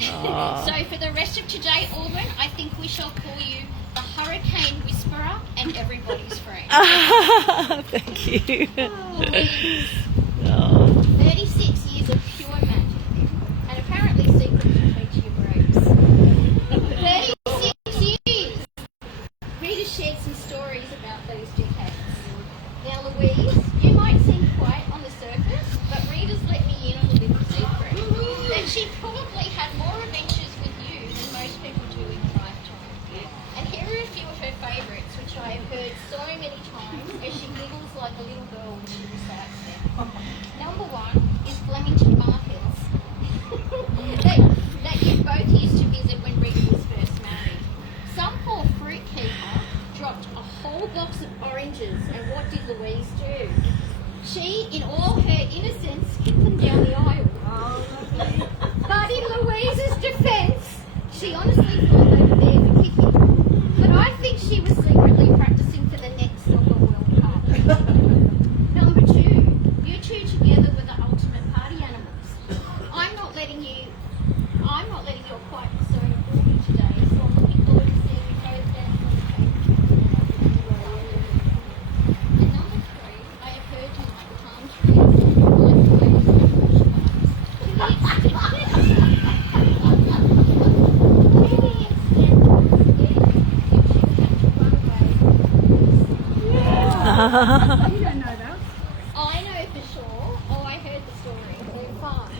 So for the rest of today, Aldwyn, I think we shall call you the Hurricane Whisperer and everybody's friend. Thank you. Oh, 36 years of pure magic, and apparently secret to teach you grapes. 36 years. Rita shared some stories about those decades. Now, Louise, you might seem quiet on the surface, but Rita's let me in on a little secret that she probably had more adventures with you than most people do in a lifetime. And here are a few of her favourites, which I have heard so many times as she giggles like a little girl when she recites them. Number one is Flemington Markets that you both used to visit when Rita was first married. Some poor fruit keeper dropped a whole box of oranges, and what did Louise do? She, in all her innocence, kicked them down the aisle. But in Louise's defence, she honestly thought they were there for kicking. But I think she was secretly practising for the next Soccer World Cup. Number two, you two together were the ultimate party animals. I'm not letting your quiet persona fool you today, so I'm looking forward to seeing you both dance on the table. And number three, I have heard you like palm trees, like the way you don't know that. I know for sure. Oh, I heard the story. They're fine.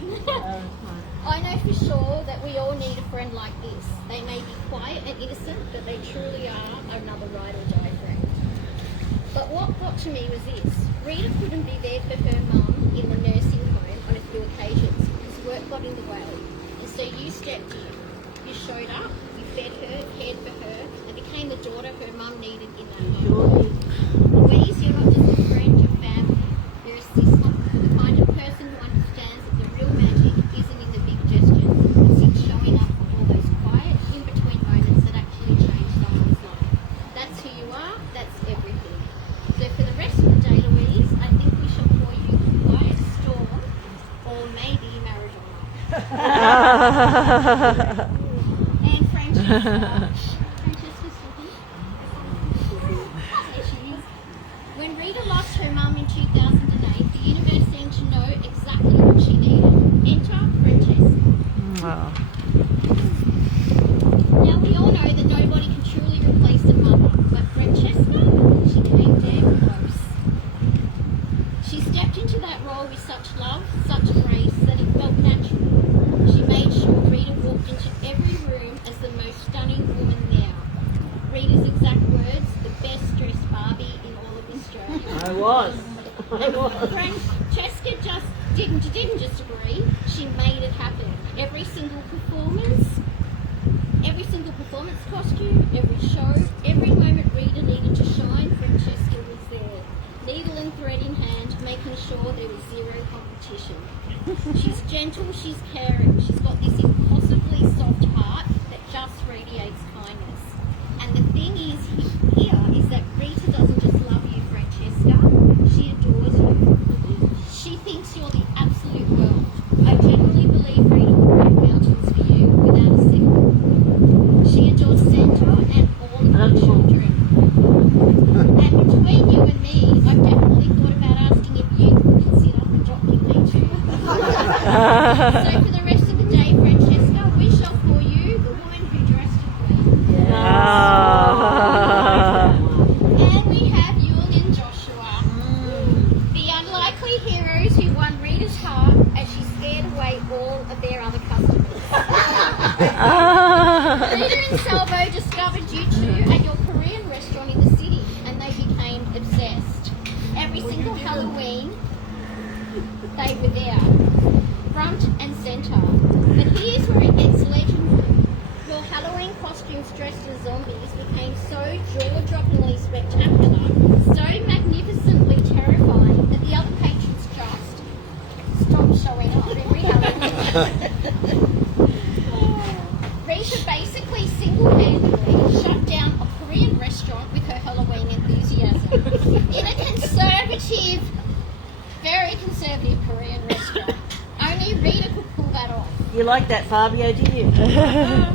I know for sure that we all need a friend like this. They may be quiet and innocent, but they truly are another ride or die friend. But what got to me was this. Rita couldn't be there for her mum in the nursing home on a few occasions because work got in the way. And so you stepped in. You showed up, you fed her, cared for her, and became the daughter her mum needed in that home. Louise, you're not just a friend, you're family. You're a sister, the kind of person who understands that the real magic isn't in the big gestures. It's in showing up for all those quiet, in-between moments that actually change someone's life. That's who you are, that's everything. So for the rest of the day, Louise, I think we shall call you Quiet Storm, or maybe Maradona. And Francesca. When Rita lost her mum in 2008, the universe seemed to know exactly what she needed. Enter Francesca. Wow. Now we all know that nobody can truly replace a mother, but Francesca, she came damn close. She stepped into that role with such love, such grace, that it felt natural. She made sure Rita walked into every room as the most stunning woman there. Rita's exact words, the best dressed Barbie in all of Australia. I was. Francesca just didn't just agree, she made it happen. Every single performance costume, every show, every moment Rita needed to shine, Francesca was there. Needle and thread in hand, making sure there was zero competition. She's gentle, she's caring, she's got this impossibly soft heart that just radiates kindness. And the thing is here is that Rita doesn't just love you, Francesca, she adores you. She thinks you're the absolute world. I genuinely believe Rita will move mountains for you without a second. She adores Santa and all of the children. And between you and me, I've definitely thought about asking if you could consider adopting me too. So for the rest of the day, Francesca, we shall call you the woman who dressed you well. And we have Yul and Joshua, the unlikely heroes who won Rita's heart as she scared away all of their other customers. Rita and Salvo discovered you two at your Korean restaurant in the city, and they became obsessed. Every single Halloween, they were there, front and centre. But here's where it gets legendary. Your Halloween costumes dressed as zombies became so jaw-droppingly spectacular, so magnificently terrifying, that the other patrons just stopped showing up every Halloween. Rita basically single-handedly shut down a Korean restaurant with her Halloween enthusiasm. In a very conservative Korean restaurant. Only Rita could pull that off. You like that, Fabio, did you? Now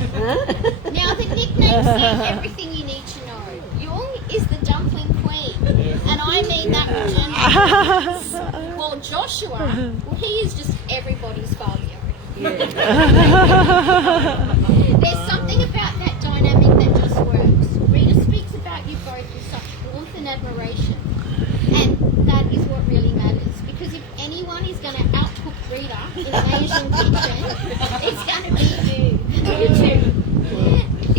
the nickname says everything you need to know. Jung is the dumpling queen, and I mean that with genuineness. While Joshua, well, he is just everybody's Fabio. There's something about that dynamic that just works. Rita speaks about you both with such warmth and admiration, and that is what really matters. Because if anyone is going to outcook Rita in an Asian kitchen, it's going to be you. You two.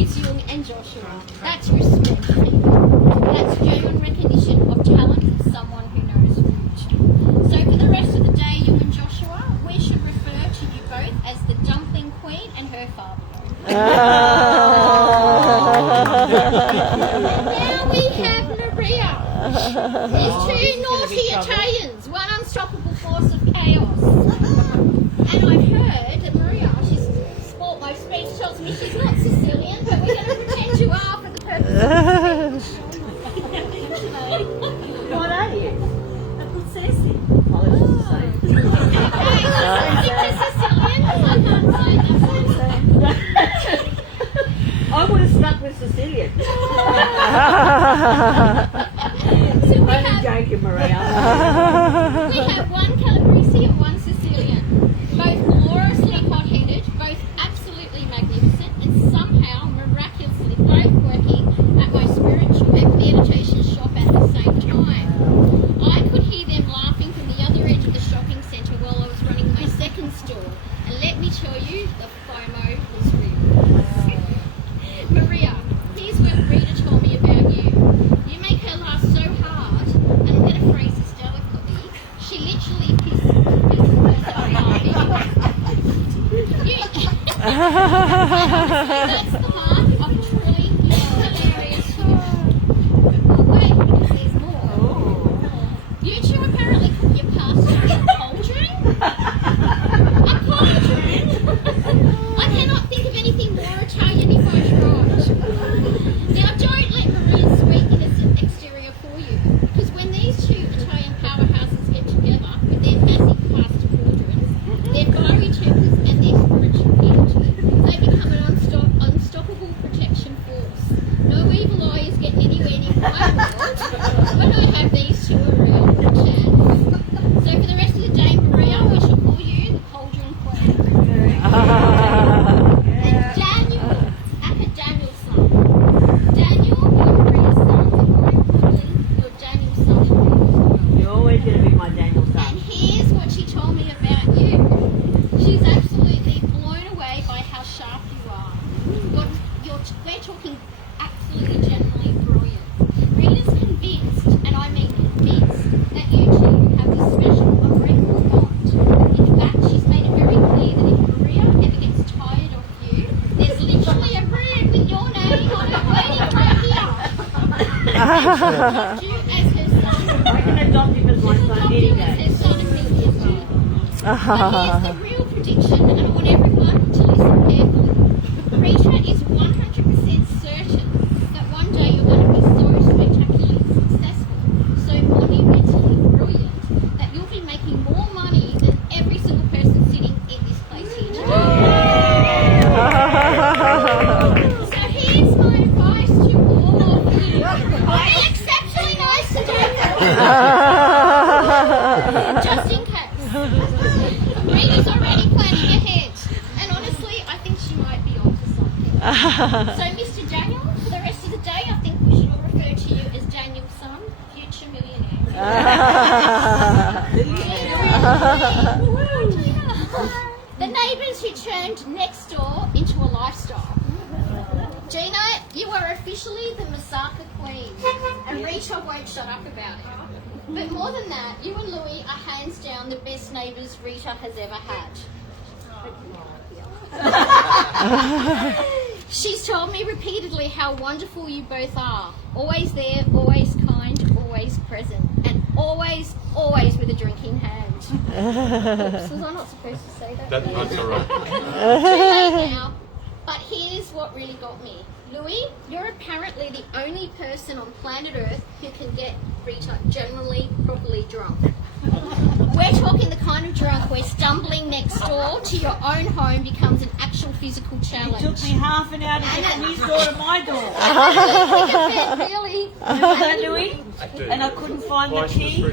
It's Jung and Joshua. That's respect. That's genuine recognition of talent from someone who knows food. So for the rest of the day, you and Joshua, we should refer to you both as the dumpling queen and her father. And now we have Maria. These two naughty Italians, one unstoppable force of chaos. And I've heard that Maria, she's spoilt my speech, tells me she's not Sicilian, but we're going to pretend you are for the purpose of the speech. What are you? A Puzzese. Oh, it's the same. I would have stuck with Sicilian. I'm joking, Maria. We have one Calabrese and one Sicilian. Both gloriously hot-headed, both absolutely magnificent, and somehow miraculously both working at my spiritual and meditation shop at the same time. I could hear them laughing from the other edge of the shopping centre while I was running my second store, and let me tell you, the FOMO was real. Maria, here's what Rita told me about you. You make her laugh so hard, and I'm going to phrase this delicately, she literally pisses herself laughing. That's the mark of a truly hilarious human. Wait, because there's more. You two apparently cook your pasta in a cauldron? A cauldron? I cannot think of anything more Italian if I tried. Now don't let Maria's sweet innocent exterior fool you, because when these two Italian powerhouses get together with their massive pasta cauldrons, their fiery tempers and their spiritual energy, they become an unstoppable protection force. No evil eye is getting anywhere near my world when I have these two around. So for the rest of the day, Maria, we shall call you the Cauldron Queen. And Daniel, Daniel's son. Daniel, you're Maria's son, and more importantly, you're Daniel's son. You're always going to be my Daniel son. And here's what she told me about you. She's absolutely blown away by how sharp you are. We're talking absolutely genuinely brilliant. Rita's convinced, and I mean convinced, that you two have this special unbreakable bond. In fact, she's made it very clear that if Maria ever gets tired of you, there's literally a room with your name on it waiting right here. And she'll adopt you as her son. I can adopt him as my She'll son adopt any you as day. her son immediately. But here's the real prediction, and I want everyone to listen carefully. Rita is 100% certain that one day you're going to be so spectacularly successful, so monumentally brilliant, that you'll be making more money than every single person sitting in this place here today. So here's my advice to all of you. Be exceptionally nice today. Just in case. Rita's already planning ahead. And honestly, I think she might be onto something. So Mr. Daniel, for the rest of the day, I think we should all refer to you as Daniel's son, future millionaire. The neighbours who turned next door into a lifestyle. Gina, you are officially the Masaka Queen, and Rita won't shut up about it. But more than that, you and Louis are hands down the best neighbours Rita has ever had. She's told me repeatedly how wonderful you both are. Always there, always kind, always present, and always with a drink in hand. Oops, was I not supposed to say that? That's all right. Too late now. But here's what really got me. Louis, you're apparently the only person on planet Earth who can get Rita generally properly drunk. We're talking the kind of drunk where stumbling next door to your own home becomes an actual physical challenge. It took me half an hour to get from his door to my door. Really? Louis? And I couldn't find the key.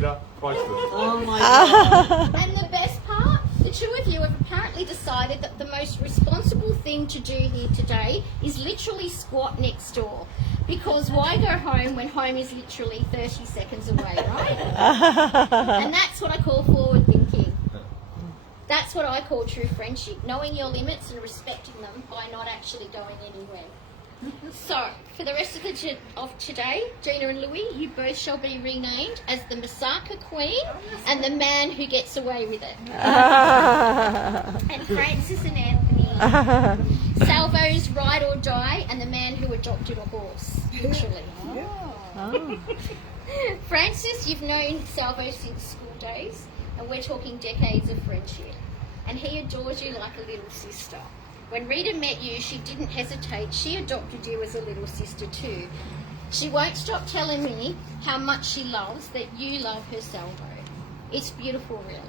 Oh my God. And the best part, the two of you have apparently decided that the most responsible thing to do here today is literally squat next door. Because why go home when home is literally 30 seconds away, right? And that's what I call forward thinking. That's what I call true friendship, knowing your limits and respecting them by not actually going anywhere. So, for the rest of today, Gina and Louis, you both shall be renamed as the Masaka Queen and the man who gets away with it. And Francis and Anthony, Salvo's ride or die and the man who adopted a horse, literally. Francis, you've known Salvo since school days, and we're talking decades of friendship. And he adores you like a little sister. When Rita met you, she didn't hesitate. She adopted you as a little sister too. She won't stop telling me how much she loves that you love her Salvo. It's beautiful, really.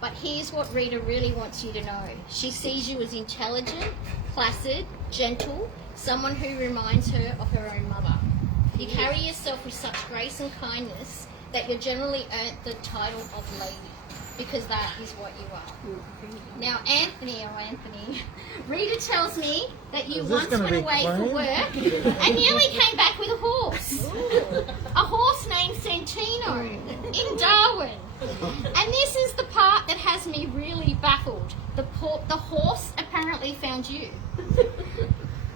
But here's what Rita really wants you to know. She sees you as intelligent, placid, gentle, someone who reminds her of her own mother. You carry yourself with such grace and kindness that you're generally earned the title of lady, because that is what you are. Now, Anthony, Rita tells me that you once went away for work and nearly came back with a horse. A horse named Santino in Darwin. And this is the part that has me really baffled. The horse apparently found you,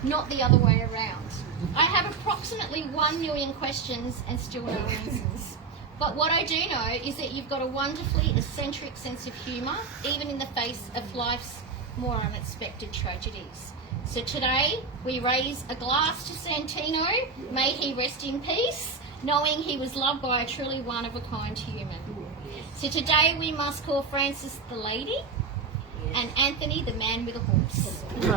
not the other way around. I have approximately 1 million questions and still no answers. But what I do know is that you've got a wonderfully eccentric sense of humour, even in the face of life's more unexpected tragedies. So today, we raise a glass to Santino, may he rest in peace, knowing he was loved by a truly one-of-a-kind human. So today, we must call Francis the lady, and Anthony the man with a horse. Where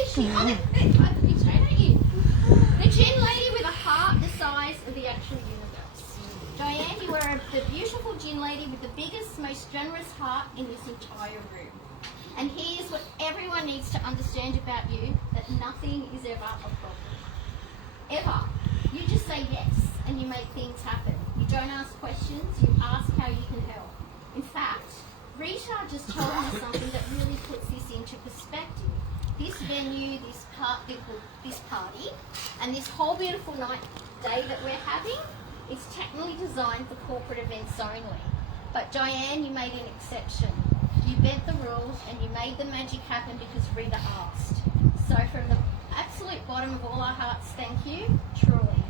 is she? Oh, the gin lady with a heart the size of the actual universe. Diane, you are the beautiful gin lady with the biggest, most generous heart in this entire room. And here's what everyone needs to understand about you, that nothing is ever a problem. Ever. You just say yes and you make things happen. You don't ask questions, you ask how you can help. In fact, Rita just told me something that really puts this into perspective. This venue, this party, and this whole beautiful day that we're having, is technically designed for corporate events only. But Diane, you made an exception. You bent the rules and you made the magic happen because Rita asked. So from the absolute bottom of all our hearts, thank you, truly.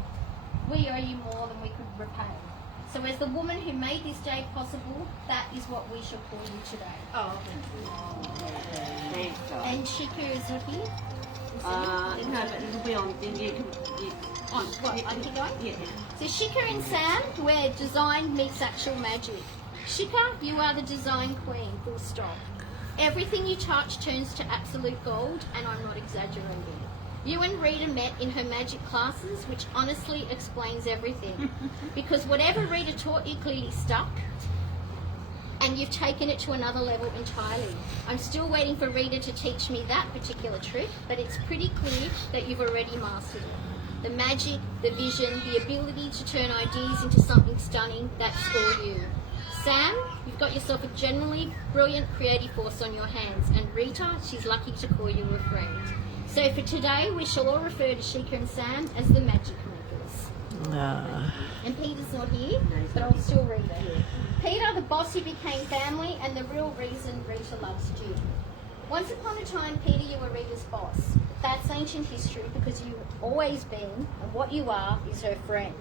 We owe you more than we could repay. So as the woman who made this day possible, that is what we shall call you today. Oh, thanks. And Shiku is not here? No, but it'll be on. Then you can. On what? I keep going? Yeah. So Shika and Sam, where design meets actual magic. Shika, you are the design queen, full stop. Everything you touch turns to absolute gold, and I'm not exaggerating. You and Rita met in her magic classes, which honestly explains everything. Because whatever Rita taught you clearly stuck, and you've taken it to another level entirely. I'm still waiting for Rita to teach me that particular trick, but it's pretty clear that you've already mastered it. The magic, the vision, the ability to turn ideas into something stunning, that's all you. Sam, you've got yourself a genuinely brilliant creative force on your hands, and Rita, she's lucky to call you a friend. So for today, we shall all refer to Shika and Sam as the magic makers. And Peter's not here, but I'll still read it. Peter, the boss who became family, and the real reason Rita loves you. Once upon a time, Peter, you were Rita's boss. That's ancient history because you've always been, and what you are, is her friend.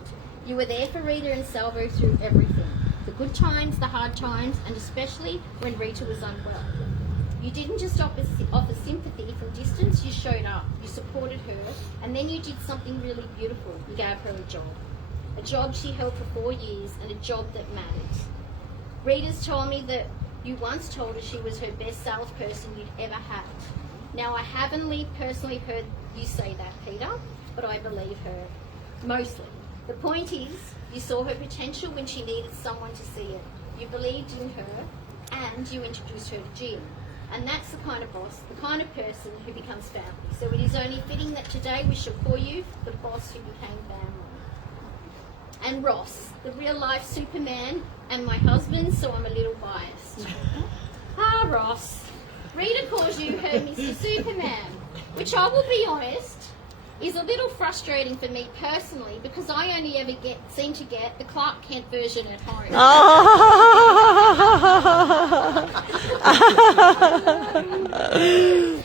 You were there for Rita and Salvo through everything. The good times, the hard times, and especially when Rita was unwell. You didn't just offer sympathy from distance, you showed up, you supported her, and then you did something really beautiful. You gave her a job. A job she held for 4 years, and a job that mattered. Rita's told me that you once told her she was her best salesperson you'd ever had. Now, I haven't personally heard you say that, Peter, but I believe her. Mostly. The point is, You saw her potential when she needed someone to see it. You believed in her and you introduced her to Jim. And that's the kind of boss, the kind of person who becomes family. So it is only fitting that today we shall call you the boss who became family. And Ross, the real life Superman, and my husband, so I'm a little biased. Ah, Ross. Rita calls you her Mr. Superman, which I will be honest, is a little frustrating for me personally because I only ever seem to get the Clark Kent version at home.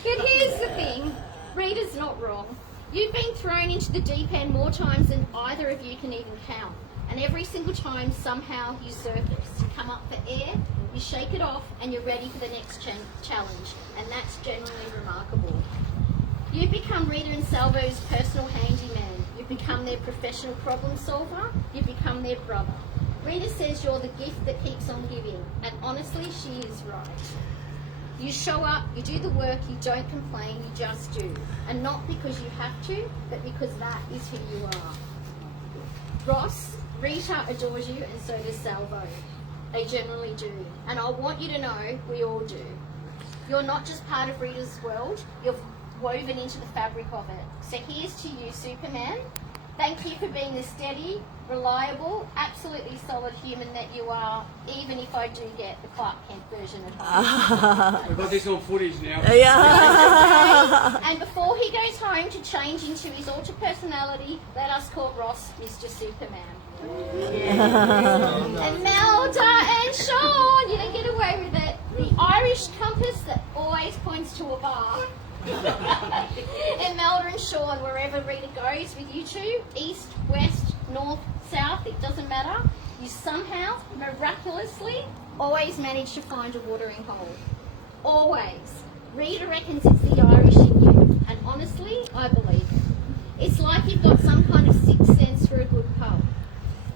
But here's the thing, Rita's not wrong. You've been thrown into the deep end more times than either of you can even count. And every single time somehow you surface. You come up for air, you shake it off, and you're ready for the next challenge. And that's genuinely remarkable. You've become Rita and Salvo's personal handyman. You've become their professional problem solver. You've become their brother. Rita says you're the gift that keeps on giving. And honestly, she is right. You show up, you do the work, you don't complain, you just do. And not because you have to, but because that is who you are. Ross, Rita adores you and so does Salvo. They generally do. And I want you to know we all do. You're not just part of Rita's world, you're woven into the fabric of it. So here's to you, Superman. Thank you for being the steady, reliable, absolutely solid human that you are, even if I do get the Clark Kent version at home. We've got this on footage now. Yeah. And before he goes home to change into his alter personality, let us call Ross Mr. Superman. And Melda and Sean, you don't get away with it. The Irish compass that always points to a bar. And Melda and Sean, wherever Rita goes with you two, east, west, north, south, it doesn't matter. You somehow, miraculously, always manage to find a watering hole. Always. Rita reckons it's the Irish in you, and honestly, I believe it. It's like you've got some kind of sixth sense for a good pub.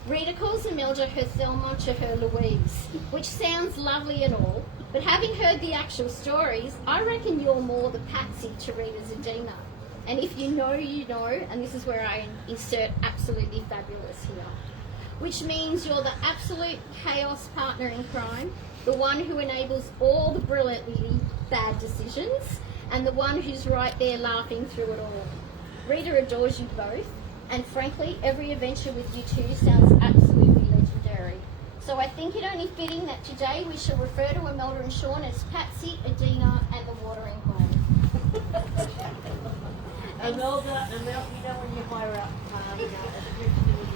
Rita calls Imelda her Thelma to her Louise, which sounds lovely and all, but having heard the actual stories, I reckon you're more the Patsy to Rita's Adina. And if you know, you know, and this is where I insert absolutely fabulous here, which means you're the absolute chaos partner in crime, the one who enables all the brilliantly bad decisions, and the one who's right there laughing through it all. Rita adores you both, and frankly, every adventure with you two sounds absolutely legendary. So I think it only fitting that today we shall refer to Imelda and Sean as Patsy, Adina, and the watering hole. Imelda, you know when you hire out, you know, as a group to do with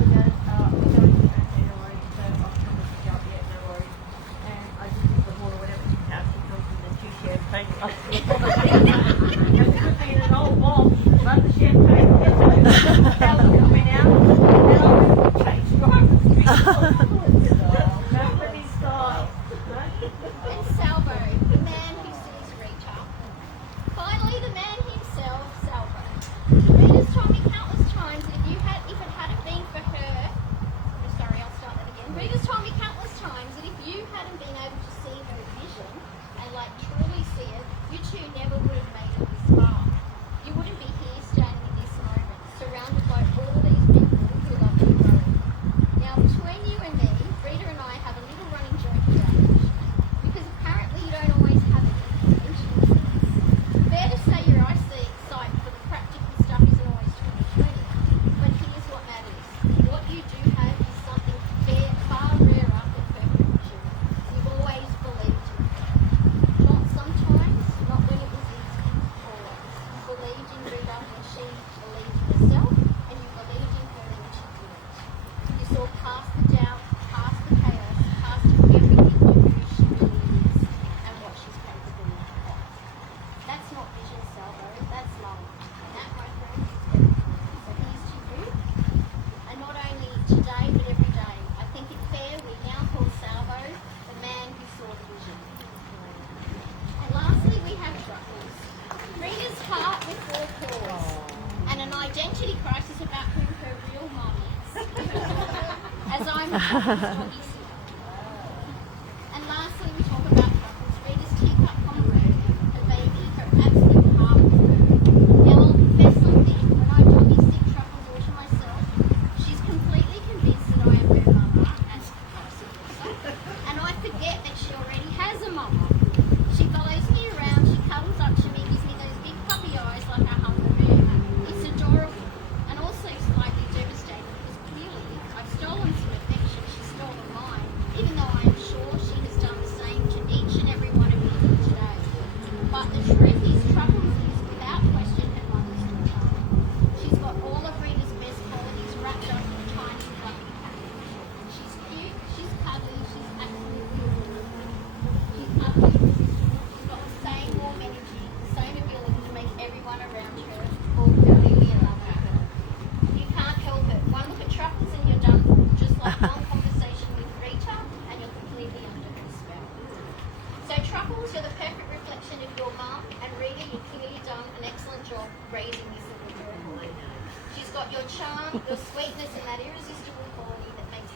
Imelda goes, we're going to no worries, so I'll come and pick you up, yeah, no worries. And I just think the water, whatever she has, she comes in and two champagne. And we could be in an old bomb, love the champagne, Sal's coming out, and I'll change drivers. Melody style. And Salvo, the man who sees Rita. Finally, the man himself, Salvo. Rita's told me countless times that if it hadn't been for her, sorry, I'll start that again. Rita's told me countless times that if you hadn't been able to see her vision and truly see it, you two never would have made it this far. You wouldn't be here standing in this moment, surrounded by all these people who love you growing. Now, between you and me, Rita and I have a little running joke about it, because apparently you don't always have it in intimacies. Fair to say your eyesight for the practical stuff isn't always 20/20, but here's what matters. What you do have is something far rarer than perfect vision. You've always believed in her. Not sometimes, not when it was easy, always. You believed in Rita when she believed in herself, and you believed in her when she didn't. You saw past the doubt, past the chaos, past everything to who she really is and what she's capable of. That's not vision, Salvo, that's love. And that, my friend, is everything. So here's to you. And not only today, but every day. I think it's fair we now call Salvo the man who saw the vision. And lastly, we have Truffles. Rita's heart with 4 claws. And an identity crisis about who her real mum is. As I'm a Truffles doggy sitter. And lastly, we talk about Truffles. Rita's teacup comrade, her baby, her absolute heart with her. Now I'll confess something, when I doggy sit Truffles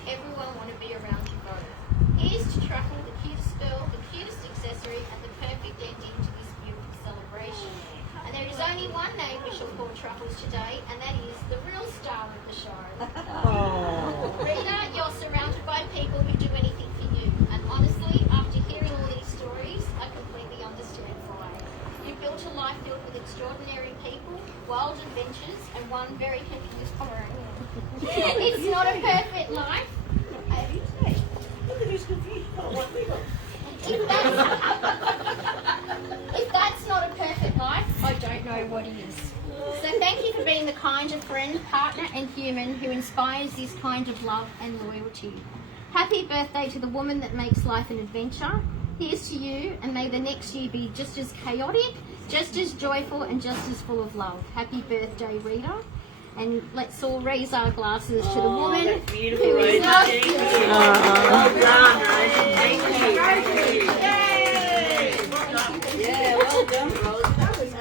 everyone want to be around you both. Here's to Truffle, the cutest girl, the cutest accessory, and the perfect ending to this beautiful celebration. And there is only one name we shall call Truffles today, and that is the real star of the show. Rita, you're surrounded by people who do anything for you. And honestly, after hearing all these stories, I completely understand why. You built a life filled with extraordinary people, wild adventures, and one very confused parent. It's not a perfect life. Look at this confusion. If that's not a perfect life, I don't know what is. So thank you for being the kind of friend, partner and human who inspires this kind of love and loyalty. Happy birthday to the woman that makes life an adventure. Here's to you, and may the next year be just as chaotic, just as joyful and just as full of love. Happy birthday, Rita. And let's all raise our glasses to the woman That's beautiful, who Rosie. is not Thank you. Well done, Rosie. Thank you. Yeah, well done, Rosie. That was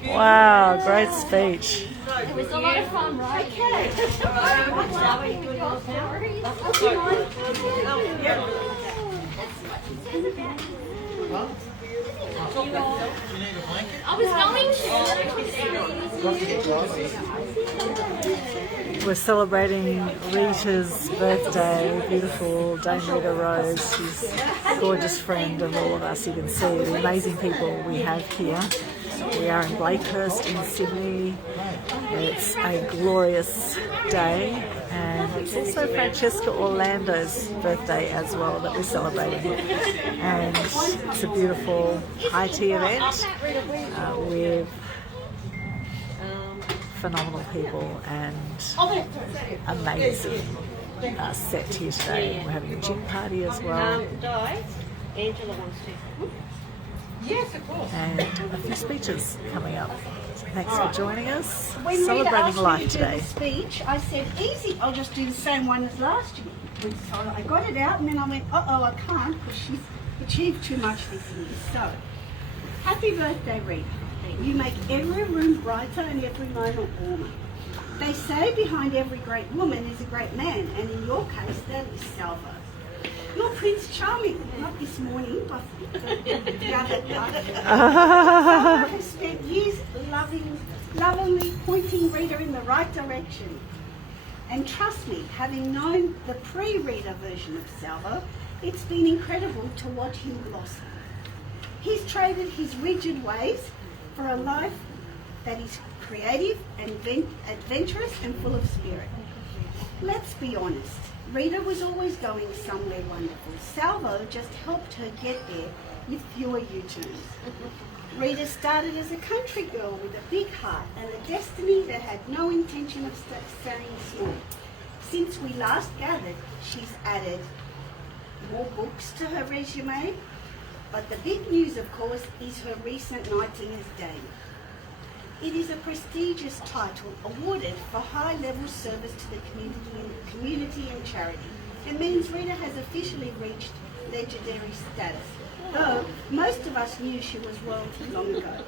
good. Wow, great speech. It was a lot of fun, right? Okay. I was going to. We're celebrating Rita's birthday, beautiful Dame Rita Rose. She's a gorgeous friend of all of us. You can see the amazing people we have here. We are in Blakehurst in Sydney. It's a glorious day, and it's also Francesca Orlando's birthday as well that we're celebrating. And it's a beautiful high tea event with phenomenal people and amazing set here today. We're having a gin party as well. Di, Angela wants to. Yes, of course. And a few speeches coming up. Thanks for joining us. When Rita Celebrating asked me life to do today. the speech, I said, easy, I'll just do the same one as last year. So I got it out and then I went, uh-oh, I can't because she's achieved too much this year. So, happy birthday, Rita. You make every room brighter and every moment warmer. They say behind every great woman is a great man, and in your case, that is Salvo. You're Prince Charming, not this morning, but the other night. Salvo has spent years lovingly pointing Rita in the right direction. And trust me, having known the pre-Rita version of Salvo, it's been incredible to watch him blossom. He's traded his rigid ways for a life that is creative and adventurous and full of spirit. Let's be honest, Rita was always going somewhere wonderful. Salvo just helped her get there with fewer U-turns. Rita started as a country girl with a big heart and a destiny that had no intention of staying small. Since we last gathered, she's added more books to her resume, but the big news, of course, is her recent knighting as Dame. It is a prestigious title awarded for high-level service to the community and charity. It means Rita has officially reached legendary status, though most of us knew she was royalty long ago.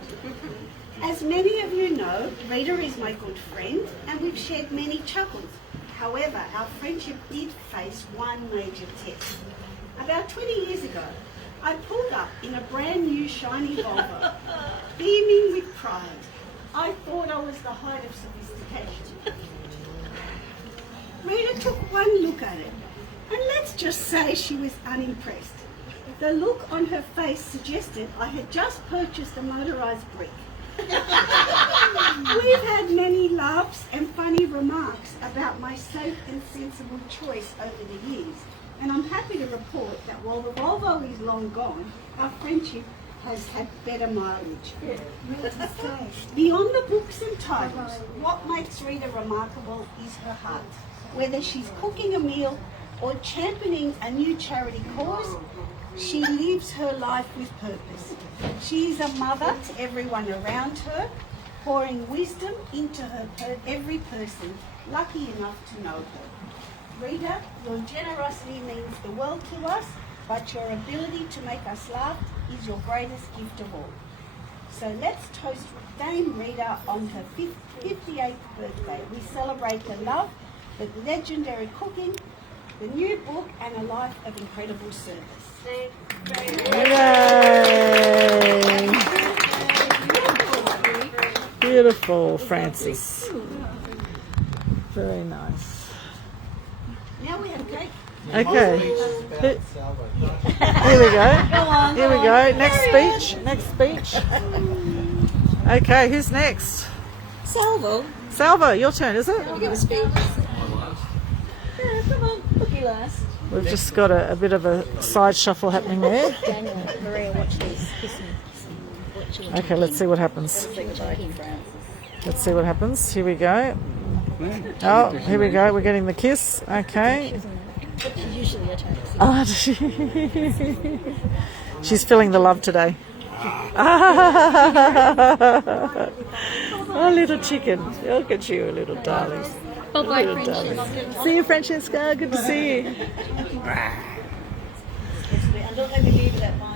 As many of you know, Rita is my good friend, and we've shared many chuckles. However, our friendship did face one major test. About 20 years ago, I pulled up in a brand new shiny Volvo, beaming with pride. I thought I was the height of sophistication. Rita took one look at it, and let's just say she was unimpressed. The look on her face suggested I had just purchased a motorised brick. We've had many laughs and funny remarks about my safe and sensible choice over the years, and I'm happy to report that while the Volvo is long gone, our friendship has had better mileage. Beyond the books and titles, what makes Rita remarkable is her heart. Whether she's cooking a meal or championing a new charity cause, she lives her life with purpose. She is a mother to everyone around her, pouring wisdom into every person lucky enough to know her. Rita, your generosity means the world to us, but your ability to make us laugh is your greatest gift of all. So let's toast Dame Rita on her 58th birthday. We celebrate the love, the legendary cooking, the new book, and a life of incredible service. Yay! Beautiful, Francis. Very nice. Now we have cake. Okay. Here we go. Here we go. Next speech. Next speech. Okay, who's next? Salvo. Salvo, your turn, is it? Give a speech. Yeah, come on. Cookie last. We've just got a bit of a side shuffle happening there. Daniel, Maria, watch this. Okay, let's see what happens. Let's see what happens. Here we go. Oh, here we go. We're getting the kiss. Okay. Usually I turn Oh, she's feeling the love today. Oh, little chicken. Look at you, little darling. Bye-bye, Little Francesca. darling. See you, Francesca. Good to see you.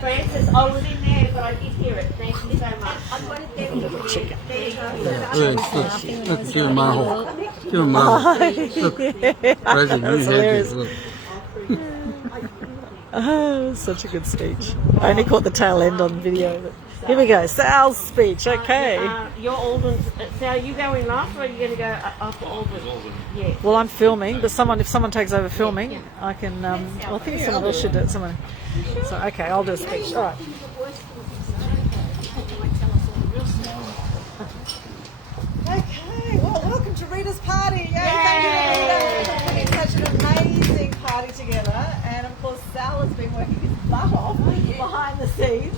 Francis, I was in there, but I did hear it. Thank you so much. Little chicken. Look, give him my hole. Give him my hole. Look, President, That was you had hilarious. this. Look. Oh, such a good speech. I only caught the tail end on video. But here we go. Sal's speech. Okay. Your Aldwyn. So are you going last, or are you going to go after Aldwyn? Yeah. Well, I'm filming, but if someone takes over filming, I can. Well, I think someone else should do it. Someone. So okay, I'll do a speech. All right. Okay. Well, welcome to Rita's party. Yay! Thank you, Rita, for putting such an amazing party together. And of course, Sal has been working his butt off behind the scenes,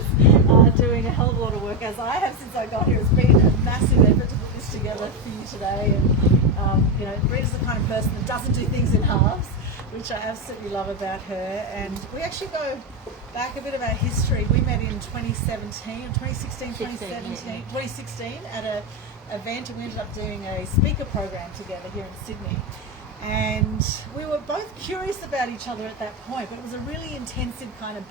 doing a hell of a lot of work, as I have since I got here. It's been a massive effort to put this together for you today. And you know, Rita's the kind of person that doesn't do things in halves, which I absolutely love about her. And we actually go back a bit of our history. We met in 2016 at a event, and we ended up doing a speaker program together here in Sydney. And we were both curious about each other at that point, but it was a really intensive kind of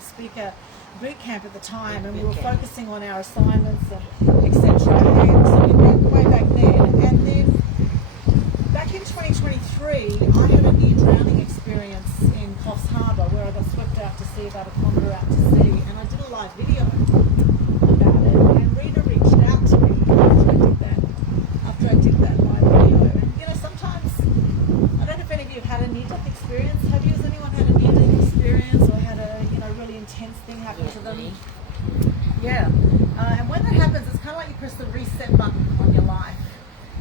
speaker boot camp at the time, and we were focusing on our assignments and etc. And so we went way back then. And then back in 2023, I had a near drowning experience in Coffs Harbour, where I got swept out to sea about a kilometre out to sea, and I did a live video about it. And Rita reached out to me after I did that live video. And you know, sometimes, I don't know if any of you have had a near-death experience. Have you? Has anyone had a near-death experience or had a really intense thing happen to them? Yeah. And when that happens, it's kind of like you press the reset button on your life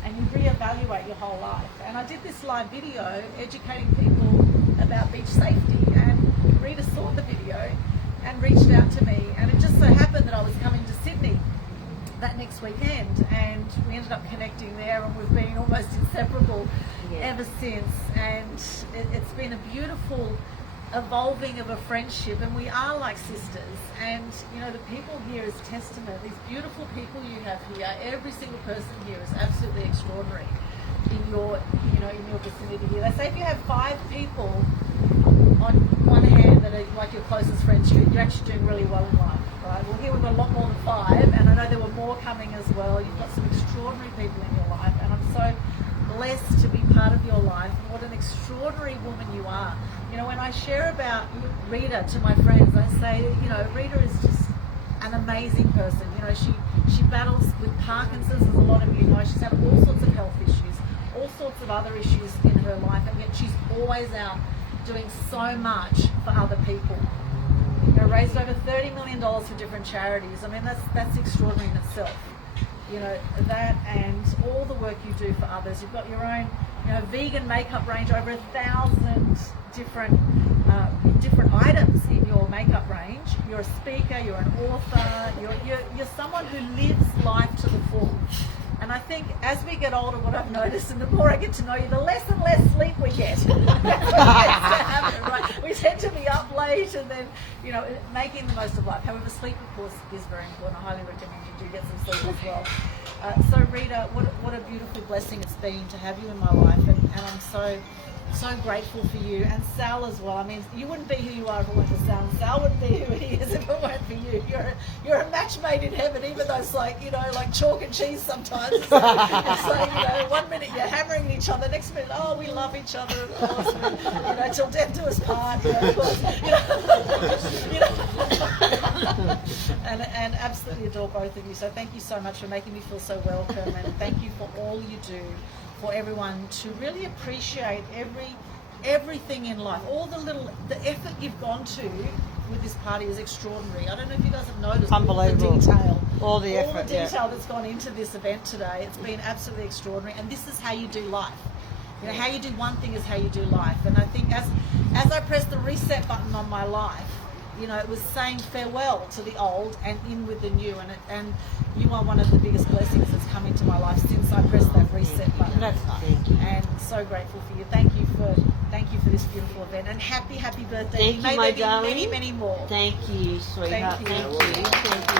and you reevaluate your whole life. And I did this live video educating people about beach safety, and Rita saw the video and reached out to me, and it just so happened that I was coming to Sydney that next weekend, and we ended up connecting there, and we've been almost inseparable ever since. And it's been a beautiful evolving of a friendship, and we are like sisters. And you know, the people here is testament. These beautiful people you have here, every single person here is absolutely extraordinary in your vicinity here. They say if you have 5 people on one hand that are like your closest friends, you're actually doing really well in life, right? Well, here we've got a lot more than 5, and I know there were more coming as well. You've got some extraordinary people in your life, and I'm so blessed to be part of your life. And what an extraordinary woman you are. You know, when I share about Rita to my friends, I say, you know, Rita is just an amazing person. You know, she battles with Parkinson's, as a lot of you know. She's had all sorts of health issues, all sorts of other issues in her life, and yet she's always out doing so much for other people. You know, raised over $30 million for different charities. I mean, that's extraordinary in itself. You know, that and all the work you do for others. You've got your own, you know, vegan makeup range, over 1,000 different items in your makeup range. You're a speaker, you're an author, you're someone who lives life to the full. And I think as we get older, what I've noticed, and the more I get to know you, the less and less sleep we get. That's what tends to happen, right? We tend to be up late and then, you know, making the most of life. However, sleep, of course, is very important. I highly recommend you do get some sleep as well. So Rita, what a beautiful blessing it's been to have you in my life, and I'm so so grateful for you, and Sal as well. I mean, you wouldn't be who you are if it weren't for Sal. Sal wouldn't be who he is if it weren't for you. You're a match made in heaven, even though it's like, you know, like chalk and cheese sometimes. It's like, you know, one minute you're hammering each other, next minute, oh, we love each other, and, you know, till death do us part. You know. And absolutely adore both of you. So thank you so much for making me feel so welcome, and thank you for all you do for everyone to really appreciate everything in life. All the effort you've gone to with this party is extraordinary. I don't know if you guys have noticed Unbelievable. all the effort, all the detail that's gone into this event today. It's been absolutely extraordinary, and this is how you do life. You know, how you do one thing is how you do life. And I think as I pressed the reset button on my life, you know, it was saying farewell to the old and in with the new, and you are one of the biggest blessings that's come into my life since I pressed that reset button. Thank you. And so grateful for you. Thank you for this beautiful event, and happy birthday. Thank you, May my there be darling. many more. Thank you, sweetheart. Thank you. Thank you.